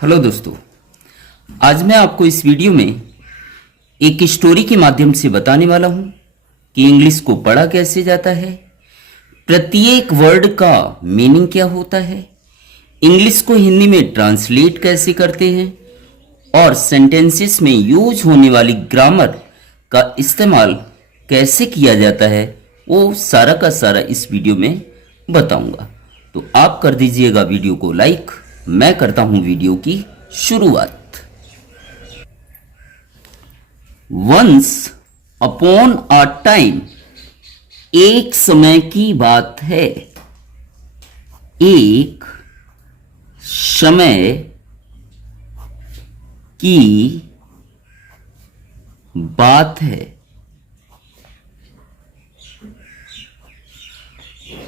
Hello दोस्तों, आज मैं आपको इस वीडियो में एक स्टोरी के माध्यम से बताने वाला हूं कि इंग्लिश को पढ़ा कैसे जाता है, प्रत्येक वर्ड का मीनिंग क्या होता है, इंग्लिश को हिंदी में ट्रांसलेट कैसे करते हैं और सेंटेंसेस में यूज होने वाली ग्रामर का इस्तेमाल कैसे किया जाता है, वो सारा का सारा इस वीडियो में बताऊंगा। तो आप कर दीजिएगा वीडियो को लाइक। मैं करता हूं वीडियो की शुरुआत। वंस अपॉन अ टाइम, एक समय की बात है। एक समय की बात है।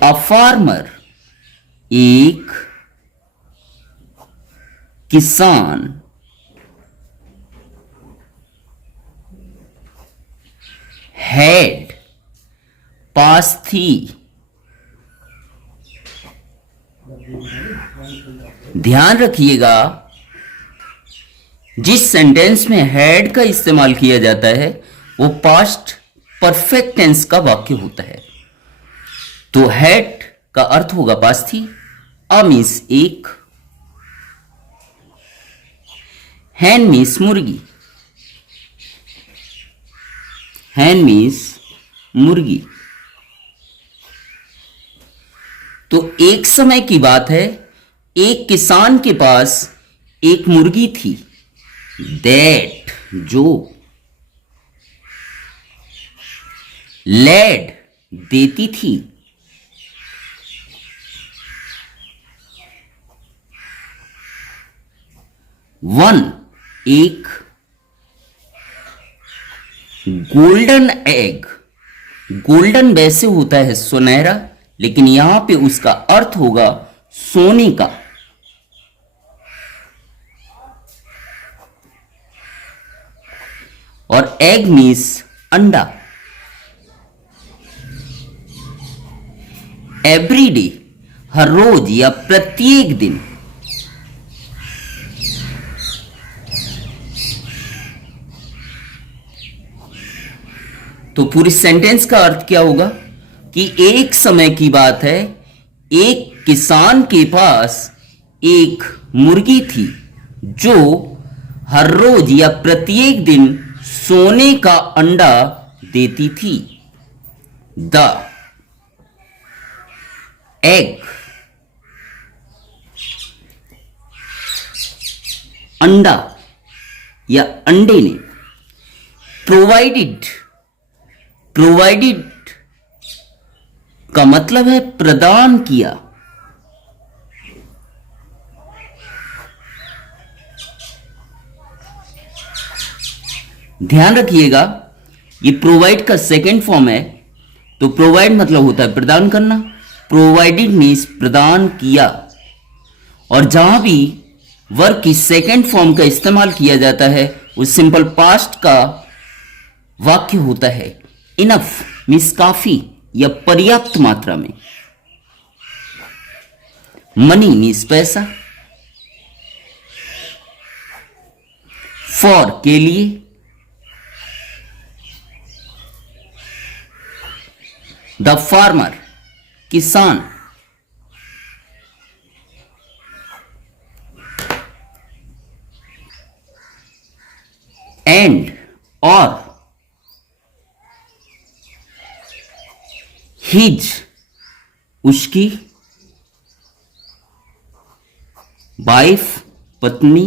अ फार्मर, एक किसान, हैड, पास थी। ध्यान रखिएगा, जिस सेंटेंस में हैड का इस्तेमाल किया जाता है वो पास्ट परफेक्ट टेंस का वाक्य होता है। तो हैड का अर्थ होगा पास थी। अ मीन्स एक, हैन मीन्स मुर्गी, हैन मीन्स मुर्गी। तो एक समय की बात है, एक किसान के पास एक मुर्गी थी। दैट, जो, लेड, देती थी। वन, एक, गोल्डन एग, गोल्डन वैसे होता है सुनहरा, लेकिन यहां पे उसका अर्थ होगा सोने का। और एग मीन्स अंडा। एवरी डे, हर रोज या प्रत्येक दिन। तो पूरी सेंटेंस का अर्थ क्या होगा कि एक समय की बात है, एक किसान के पास एक मुर्गी थी जो हर रोज या प्रत्येक दिन सोने का अंडा देती थी। द एग, अंडा या अंडे ने। प्रोवाइडेड, प्रोवाइडेड का मतलब है प्रदान किया। ध्यान रखिएगा, ये प्रोवाइड का सेकेंड फॉर्म है। तो प्रोवाइड मतलब होता है प्रदान करना, प्रोवाइडेड मीन्स प्रदान किया। और जहां भी वर्ब की सेकेंड फॉर्म का इस्तेमाल किया जाता है वो सिंपल पास्ट का वाक्य होता है। इनफ मीन्स काफी या पर्याप्त मात्रा में। मनी मीन्स पैसा। फॉर के लिए। द फार्मर, किसान। एंड, और। हिज, उसकी। वाइफ, पत्नी।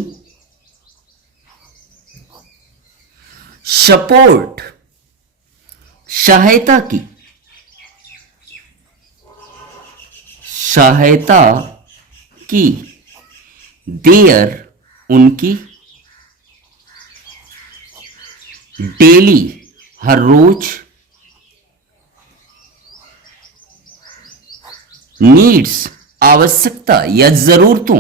सपोर्ट, सहायता की, सहायता की। देयर, उनकी। डेली, हर रोज। नीड्स, आवश्यकता या जरूरतों।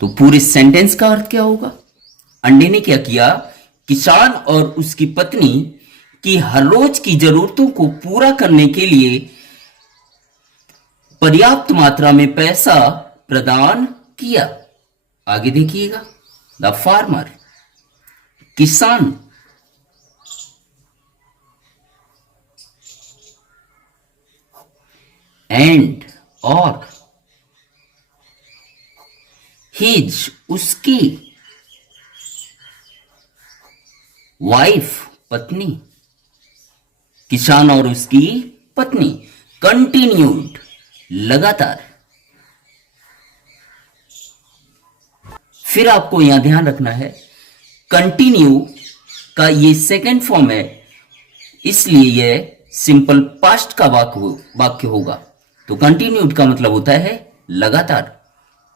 तो पूरे सेंटेंस का अर्थ क्या होगा? अंडे ने क्या किया? किसान और उसकी पत्नी की हर रोज की जरूरतों को पूरा करने के लिए पर्याप्त मात्रा में पैसा प्रदान किया। आगे देखिएगा, द फार्मर, किसान, एंड, और, हिज, उसकी, वाइफ, पत्नी, किसान और उसकी पत्नी, कंटिन्यूड, लगातार। फिर आपको यहां ध्यान रखना है, कंटिन्यू का ये सेकंड फॉर्म है, इसलिए यह सिंपल पास्ट का वाक्य होगा। तो कंटिन्यूड का मतलब होता है लगातार।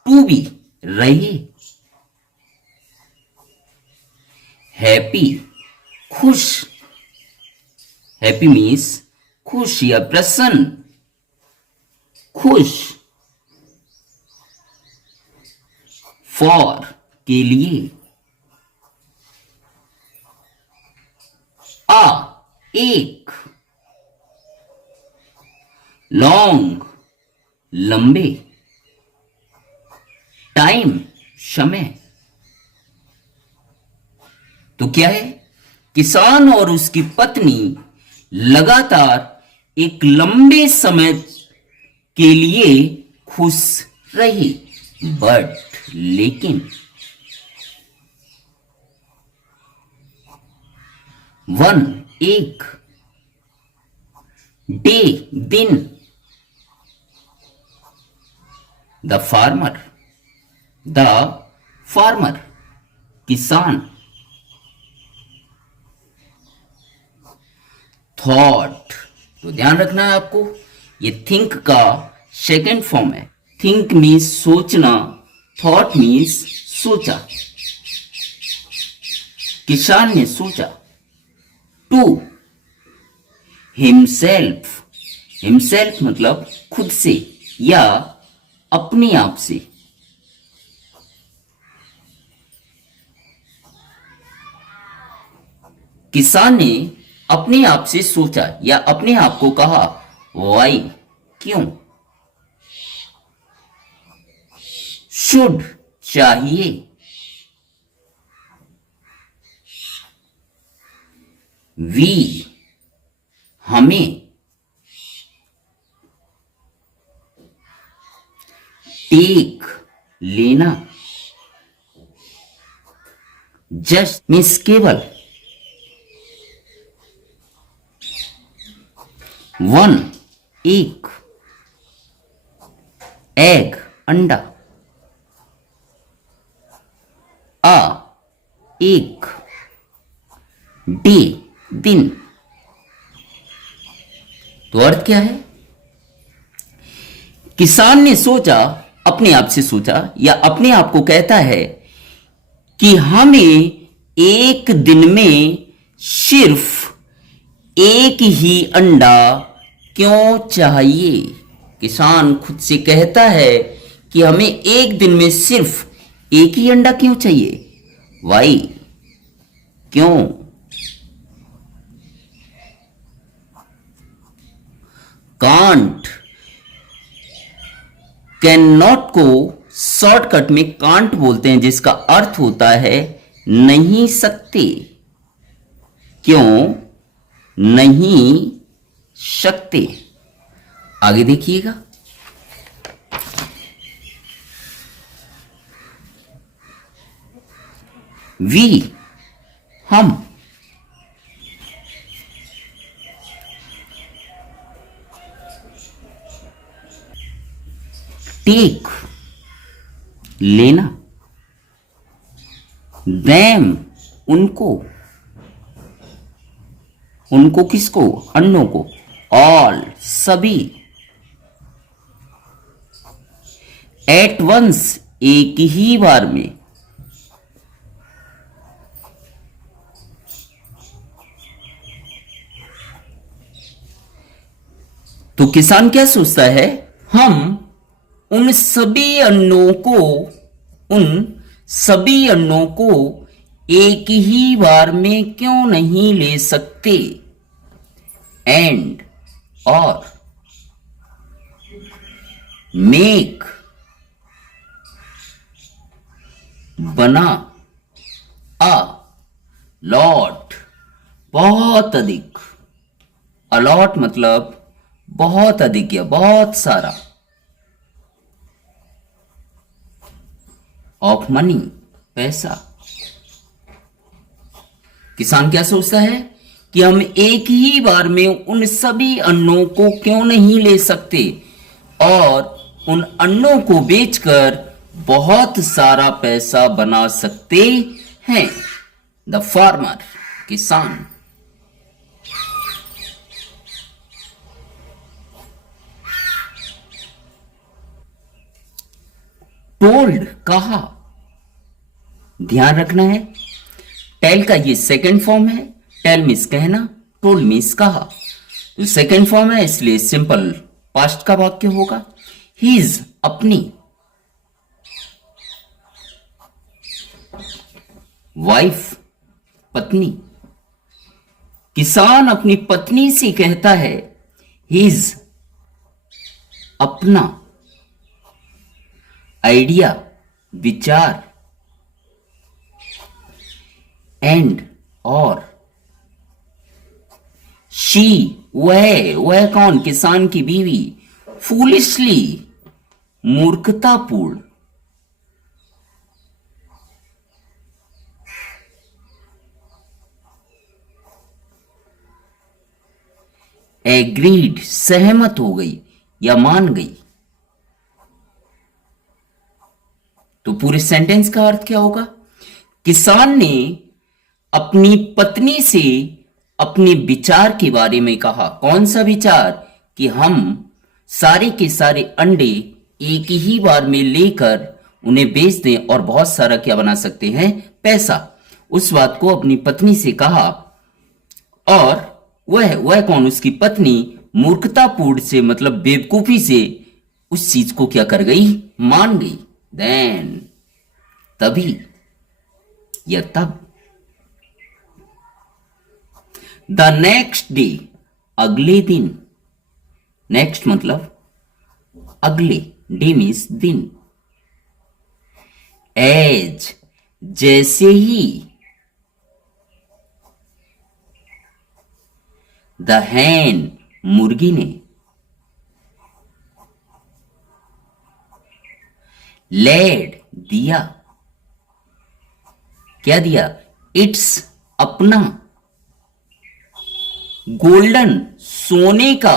टू बी, रही। हैप्पी, खुश। हैप्पी मीन्स खुश या प्रसन्न, खुश। फॉर, के लिए। आ, एक। लॉन्ग, लंबे। टाइम, समय। तो क्या है, किसान और उसकी पत्नी लगातार एक लंबे समय के लिए खुश रही, बट, लेकिन। वन, एक। डे, दिन। द फार्मर, किसान। थॉट, तो ध्यान रखना है आपको, ये थिंक का सेकेंड फॉर्म है। थिंक मीन्स सोचना, थॉट मीन्स सोचा। किसान ने सोचा। टू, हिमसेल्फ, हिमसेल्फ मतलब खुद से या अपने आप से। किसान ने अपने आप से सोचा या अपने आप को कहा, वाई, क्यों। शुड, चाहिए। वी, हमें। टेक, लेना। जस्ट मीन्स केवल। वन, एक। एग, अंडा। आ, एक। डे, दिन। तो अर्थ क्या है, किसान ने सोचा, अपने आप से सोचा या अपने आप को कहता है कि हमें एक दिन में सिर्फ एक ही अंडा क्यों चाहिए। किसान खुद से कहता है कि हमें एक दिन में सिर्फ एक ही अंडा क्यों चाहिए, वाई, क्यों। कांट, कैन नॉट को शॉर्टकट में कांट बोलते हैं, जिसका अर्थ होता है नहीं सकते। क्यों नहीं सकते। आगे देखिएगा, वी, हम। टेक, लेना। देम, उनको। उनको किसको, अन्नों को। ऑल, सभी। एट वंस, एक ही बार में। तो किसान क्या सोचता है, हम उन सभी अन्नों को एक ही बार में क्यों नहीं ले सकते। एंड, और। मेक बना, अ लॉट बहुत अधिक, अलॉट मतलब बहुत अधिक या बहुत सारा, ऑफ मनी पैसा। किसान क्या सोचता है कि हम एक ही बार में उन सभी अन्नों को क्यों नहीं ले सकते और उन अन्नों को बेचकर बहुत सारा पैसा बना सकते हैं। द फार्मर किसान। टोल्ड कहा, ध्यान रखना है टेल का ये सेकंड फॉर्म है। टेल मीन्स कहना, टोल्ड मीन्स कहा, तो सेकंड फॉर्म है इसलिए सिंपल पास्ट का वाक्य होगा। हीज अपनी, वाइफ पत्नी। किसान अपनी पत्नी से कहता है हीज अपना, आइडिया विचार, एंड और, शी वह कौन, किसान की बीवी, फूलिशली मूर्खतापूर्ण, एग्रीड सहमत हो गई या मान गई। तो पूरे सेंटेंस का अर्थ क्या होगा? किसान ने अपनी पत्नी से अपने विचार के बारे में कहा। कौन सा विचार? कि हम सारे के सारे अंडे एक ही बार में लेकर उन्हें बेच दें और बहुत सारा क्या बना सकते हैं? पैसा। उस बात को अपनी पत्नी से कहा और वह कौन? उसकी पत्नी मूर्खतापूर्ण से मतलब बेवकूफी से उस चीज को क्या कर गई? मान गई। देन तभी या तब। द नेक्स्ट डे अगले दिन। नेक्स्ट मतलब अगले, डे मीन्स दिन। एज जैसे ही। द हैन मुर्गी ने। लेड दिया। क्या दिया? इट्स अपना। गोल्डन सोने का।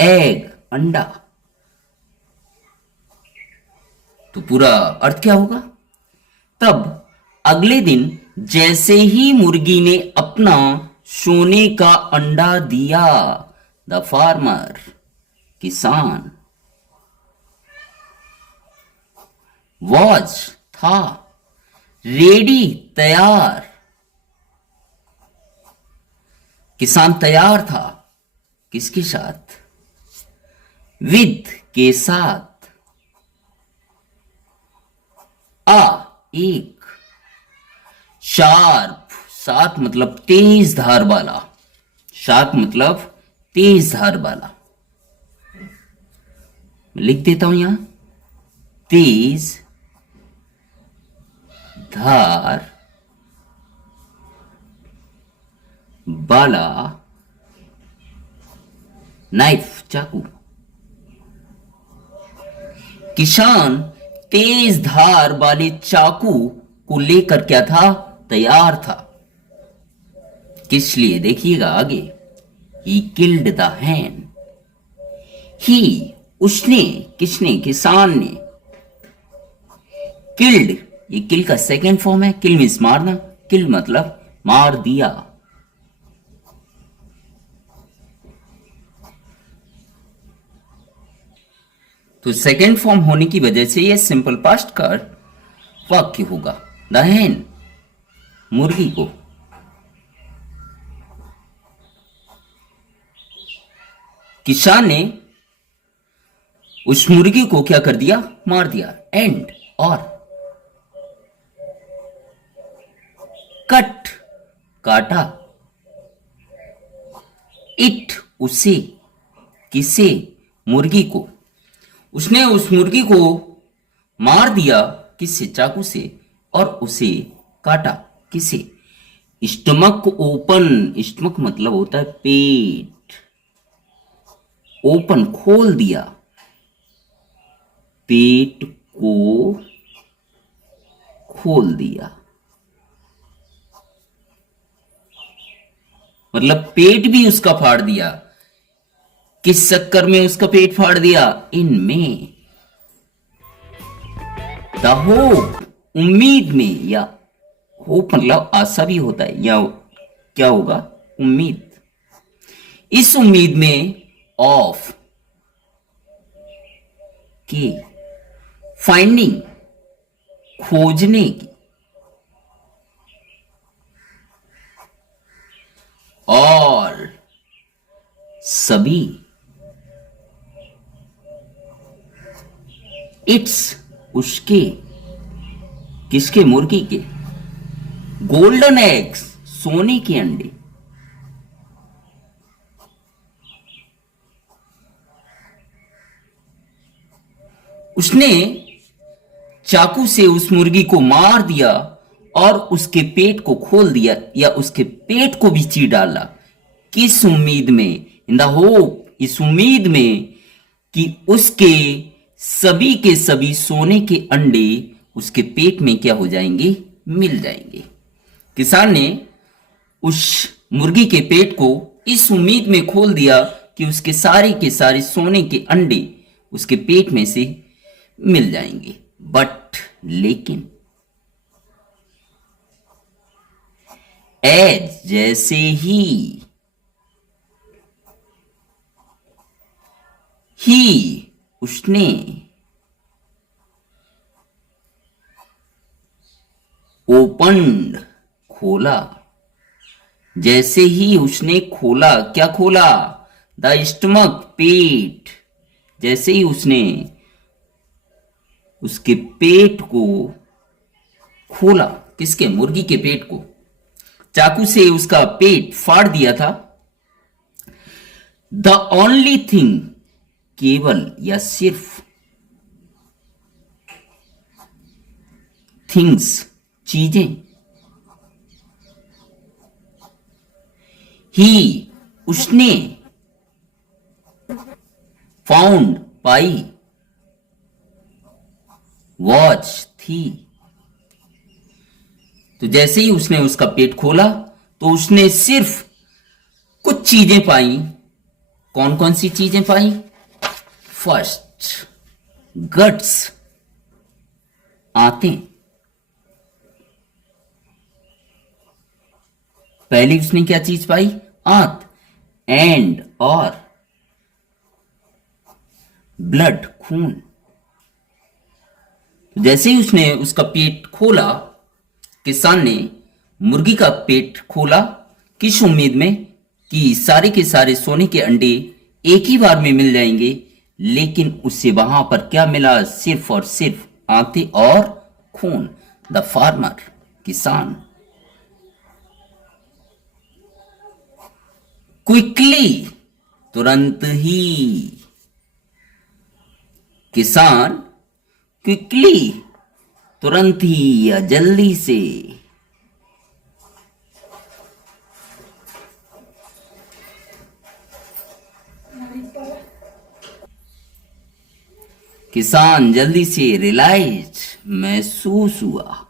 एग अंडा। तो पूरा अर्थ क्या होगा? तब अगले दिन जैसे ही मुर्गी ने अपना सोने का अंडा दिया, द फार्मर किसान वॉज था, रेडी तैयार। किसान तैयार था किसके साथ? विद के साथ। एक। शार्प, शार्प मतलब तेज धार वाला। शार्प मतलब तेज धार वाला। लिख देता हूं यहां, तेज धार वाला नाइफ, चाकू। किसान तेज धार वाले चाकू को लेकर क्या था? तैयार था। किस लिए? देखिएगा आगे। ही किल्ड द हैन। ही उसने, किसने? किसान ने। किल्ड, ये किल का सेकेंड फॉर्म है। किल मीन्स मारना, किल मतलब मार दिया। तो सेकेंड फॉर्म होने की वजह से ये सिंपल पास्ट का वाक्य होगा। द हैन मुर्गी को। किसान ने उस मुर्गी को क्या कर दिया? मार दिया। एंड और, कट काटा। इट उसे, किसे? मुर्गी को। उसने उस मुर्गी को मार दिया, किससे? चाकू से, और उसे काटा, किसे? स्टमक ओपन, स्टमक मतलब होता है पेट, ओपन खोल दिया, पेट को खोल दिया, मतलब पेट भी उसका फाड़ दिया। किस चक्कर में उसका पेट फाड़ दिया? इनमें द होप, उम्मीद में, या होप मतलब आशा भी होता है, या क्या होगा? उम्मीद। इस उम्मीद में ऑफ के, फाइंडिंग खोजने की, और सभी इट्स उसके, किसके? मुर्गी के, गोल्डन एग्स सोने के अंडे। उसने चाकू से उस मुर्गी को मार दिया और उसके पेट को खोल दिया, या उसके पेट को भी चीर डाला। किस उम्मीद में? इन द होप, इस उम्मीद में कि उसके सभी के सभी सोने के अंडे उसके पेट में क्या हो जाएंगे? मिल जाएंगे। किसान ने उस मुर्गी के पेट को इस उम्मीद में खोल दिया कि उसके सारे के सारे सोने के अंडे उसके पेट में से मिल जाएंगे। बट लेकिन एज, जैसे ही उसने ओपन्ड खोला, जैसे ही उसने खोला, क्या खोला? द स्टमक, पेट। जैसे ही उसने उसके पेट को खोला, किसके? मुर्गी के पेट को, चाकू से उसका पेट फाड़ दिया था। द ओनली थिंग, केवल या सिर्फ, थिंग्स चीजें, ही उसने, फाउंड पाई, वॉच थी। तो जैसे ही उसने उसका पेट खोला तो उसने सिर्फ कुछ चीजें पाई। कौन कौन सी चीजें पाई? फर्स्ट, गट्स, आते। पहली उसने क्या चीज पाई? आंत। एंड, और ब्लड, खून। जैसे ही उसने उसका पेट खोला, किसान ने मुर्गी का पेट खोला, किस उम्मीद में कि सारे के सारे सोने के अंडे एक ही बार में मिल जाएंगे। लेकिन उससे वहां पर क्या मिला? सिर्फ और सिर्फ आंतें और खून। द फार्मर, किसान, क्विकली, तुरंत ही। किसान क्विकली, तुरंत ही या जल्दी से। किसान जल्दी से रियलाइज, महसूस हुआ।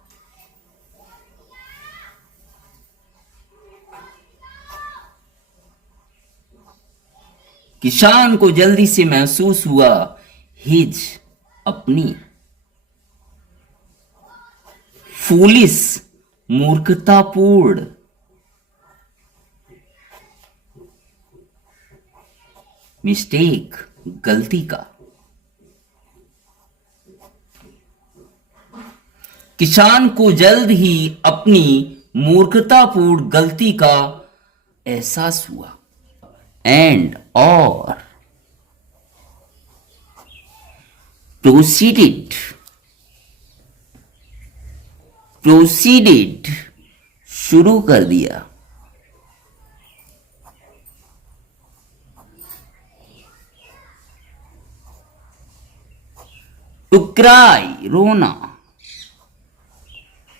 किसान को जल्दी से महसूस हुआ हिज, अपनी, फूलिस, मूर्खतापूर्ण, मिस्टेक, गलती का। किसान को जल्द ही अपनी मूर्खतापूर्ण गलती का एहसास हुआ। एंड, और प्रोसीडेड, शुरू कर दिया। टू क्राई, रोना।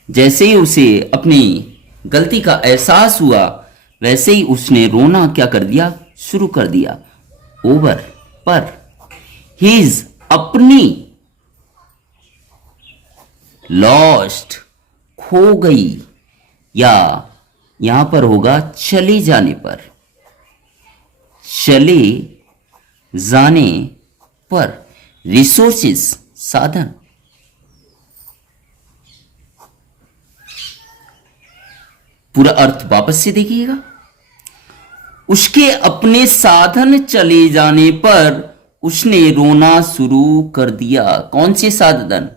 जैसे ही उसे अपनी गलती का एहसास हुआ वैसे ही उसने रोना क्या कर दिया, शुरू कर दिया। ओवर, पर, हिज, अपनी, लॉस्ट, खो गई, या यहां पर होगा चले जाने पर, चले जाने पर, रिसोर्सेस, साधन। पूरा अर्थ वापस से देखिएगा। उसके अपने साधन चले जाने पर उसने रोना शुरू कर दिया। कौन से साधन?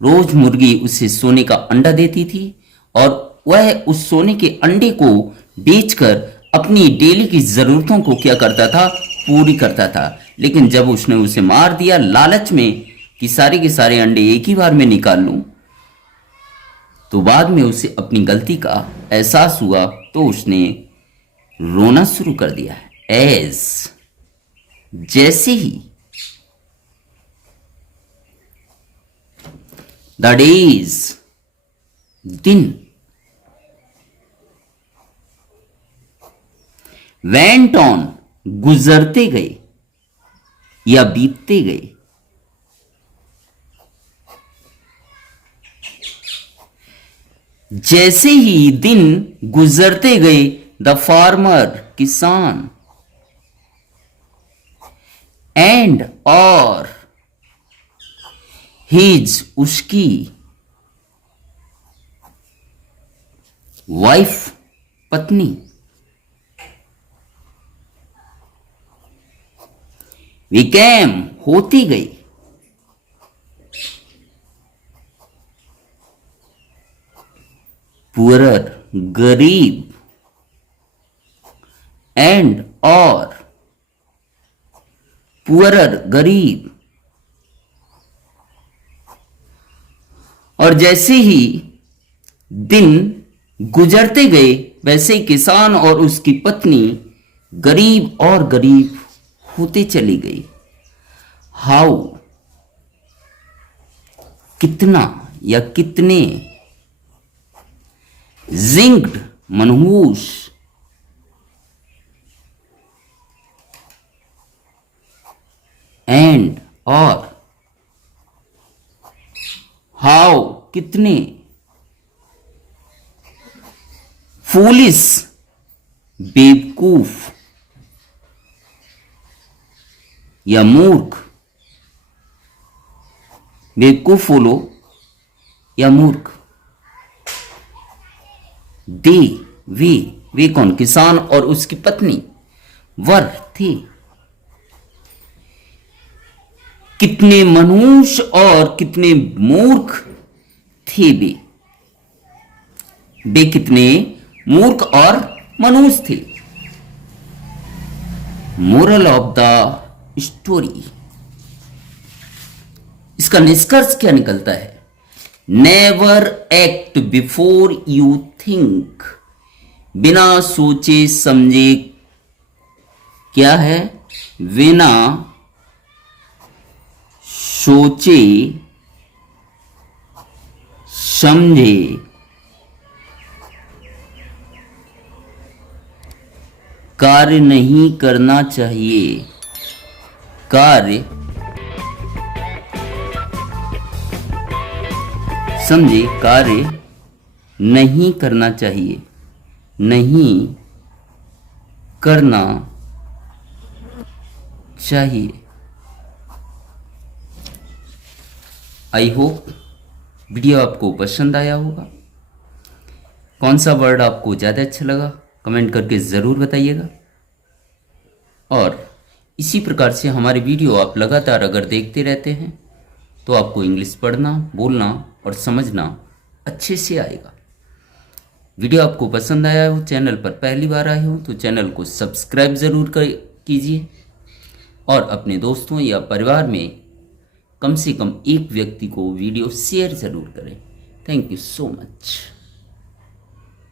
रोज मुर्गी उसे सोने का अंडा देती थी और वह उस सोने के अंडे को बेचकर अपनी डेली की जरूरतों को क्या करता था, पूरी करता था। लेकिन जब उसने उसे मार दिया लालच में कि सारे के सारे अंडे एक ही बार में निकाल लूं, तो बाद में उसे अपनी गलती का एहसास हुआ तो उसने रोना शुरू कर दिया। एज, जैसे ही, द डेज, दिन, वेंट ऑन, गुजरते गए या बीतते गए। जैसे ही दिन गुजरते गए, द फार्मर, किसान, एंड, और, हिज, उसकी, वाइफ, पत्नी, बिकेम, होती गई, पुअरर, गरीब, एंड, और, पुअरर, गरीब। और जैसे ही दिन गुजरते गए वैसे ही किसान और उसकी पत्नी गरीब और गरीब होते चली गई। हाउ, कितना या कितने, जिंक्ड, मनहूस, एंड, और, हाउ, कितने, फूलिस, बेवकूफ या मूर्ख। बेवकूफ बोलो या मूर्ख। दे, वे कौन? किसान और उसकी पत्नी, वर, थे। कितने मनुष्य और कितने मूर्ख थे वे कितने मूर्ख और मनुष्य थे। मोरल ऑफ द स्टोरी, इसका निष्कर्ष क्या निकलता है? Never act before you think, बिना सोचे समझे, क्या है? बिना सोचे समझे कार्य नहीं करना चाहिए। कार्य समझे, कार्य नहीं करना चाहिए, नहीं करना चाहिए। आई होप वीडियो आपको पसंद आया होगा। कौन सा वर्ड आपको ज़्यादा अच्छा लगा कमेंट करके ज़रूर बताइएगा। और इसी प्रकार से हमारे वीडियो आप लगातार अगर देखते रहते हैं तो आपको इंग्लिश पढ़ना, बोलना और समझना अच्छे से आएगा। वीडियो आपको पसंद आया हो, चैनल पर पहली बार आए हो तो चैनल को सब्सक्राइब ज़रूर कीजिए और अपने दोस्तों या परिवार में कम से कम एक व्यक्ति को वीडियो शेयर ज़रूर करें। Thank you so much.